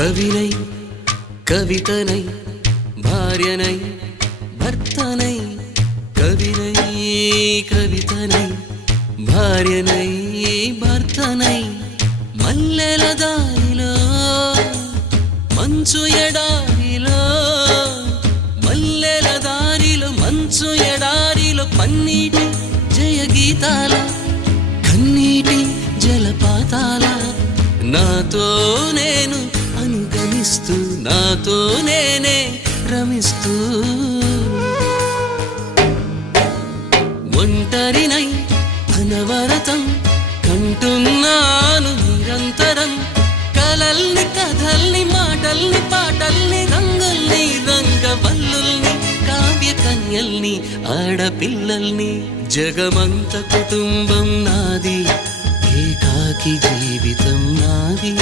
కవినై కవితనై భార్యనై భర్తనై కవినై కవితనై భార్యనై భర్తనై మల్లెల దారిలో మంచు ఎడారిలో మల్లెల దారిలో మంచు ఎడారిలో పన్నీటి జయగీతాల కన్నీటి జలపాతాల నాతో నేను అనుగమిస్తూ నాతో నేనే రమిస్తూ ఒంటరినై అనవరతం కంటున్నాను నిరంతరం కలల్ని కథల్ని మాటల్ని పాటల్ని రంగుల్ని రంగవల్లుల్ని కావ్య కన్యల్ని ఆడపిల్లల్ని జగమంత కుటుంబం నాది ఏకాకి జీవితం నాది